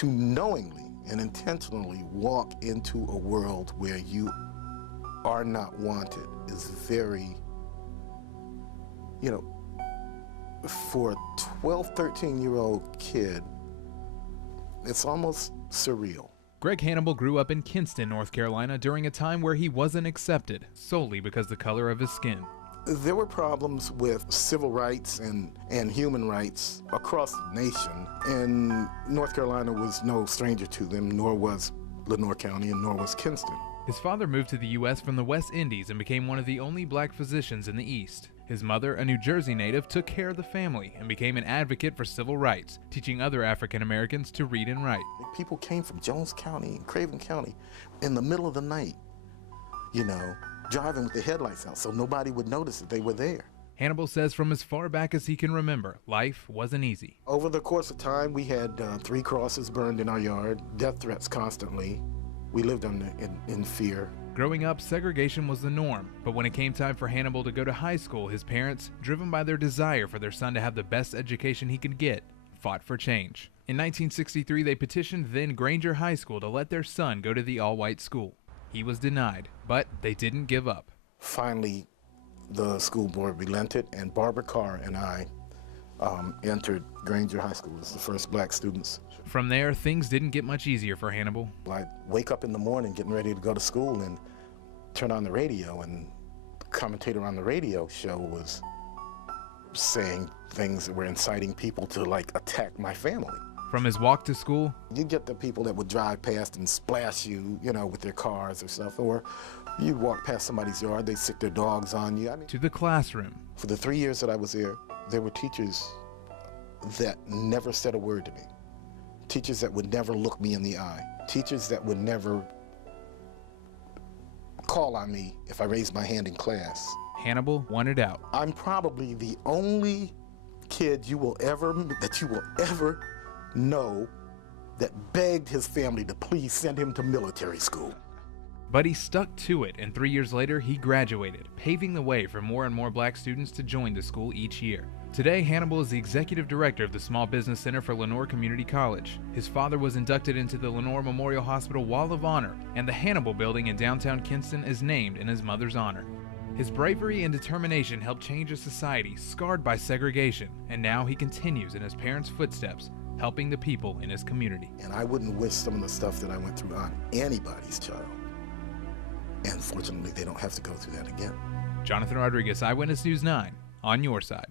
To knowingly and intentionally walk into a world where you are not wanted is very, for a 12, 13-year-old kid, it's almost surreal. Greg Hannibal grew up in Kinston, North Carolina during a time where he wasn't accepted, solely because of the color of his skin. There were problems with civil rights and human rights across the nation, and North Carolina was no stranger to them, nor was Lenoir County, and nor was Kinston. His father moved to the U.S. from the West Indies and became one of the only black physicians in the East. His mother, a New Jersey native, took care of the family and became an advocate for civil rights, teaching other African Americans to read and write. People came from Jones County and Craven County in the middle of the night, driving with the headlights out so nobody would notice that they were there. Hannibal says from as far back as he can remember, life wasn't easy. Over the course of time, we had 3 crosses burned in our yard, death threats constantly. We lived in fear. Growing up, segregation was the norm, but when it came time for Hannibal to go to high school, his parents, driven by their desire for their son to have the best education he could get, fought for change. In 1963, they petitioned then Granger High School to let their son go to the all-white school. He was denied, but they didn't give up. Finally, the school board relented, and Barbara Carr and I entered Granger High School as the first black students. From there, things didn't get much easier for Hannibal. I'd wake up in the morning getting ready to go to school and turn on the radio, and the commentator on the radio show was saying things that were inciting people to attack my family. From his walk to school, you get the people that would drive past and splash you, with their cars or stuff, or you'd walk past somebody's yard, they'd sick their dogs on you. To the classroom. For the 3 years that I was there were teachers that never said a word to me. Teachers that would never look me in the eye. Teachers that would never call on me if I raised my hand in class. Hannibal wanted out. I'm probably the only kid that you will ever know that begged his family to please send him to military school. But he stuck to it, and 3 years later, he graduated, paving the way for more and more black students to join the school each year. Today, Hannibal is the executive director of the Small Business Center for Lenoir Community College. His father was inducted into the Lenoir Memorial Hospital Wall of Honor, and the Hannibal Building in downtown Kinston is named in his mother's honor. His bravery and determination helped change a society scarred by segregation, and now he continues in his parents' footsteps, helping the people in his community. And I wouldn't wish some of the stuff that I went through on anybody's child. And fortunately, they don't have to go through that again. Jonathan Rodriguez, Eyewitness News 9, on your side.